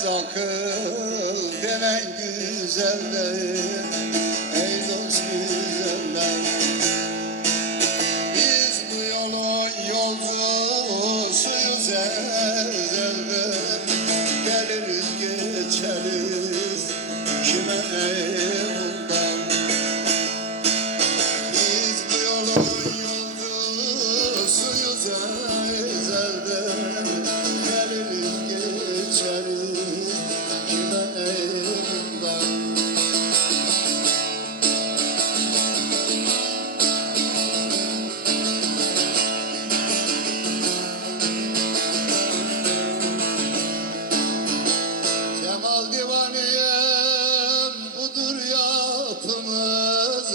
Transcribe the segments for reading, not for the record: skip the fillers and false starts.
Ermez akıl denen güzeller, ey dost güzeller. Biz bu yolun yolcusuyuz ezelden, geliriz geçeriz kime eyvallah. Biz bu yolun yolcusuyuz ezelden, geliriz geçeriz kime eyvallah. Cemal divaniyem budur yapımız,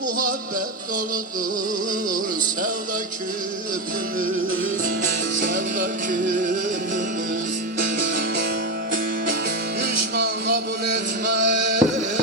muhabbet doludur sevda küpümüz, sevda küpümüz. Düşman kabul etmez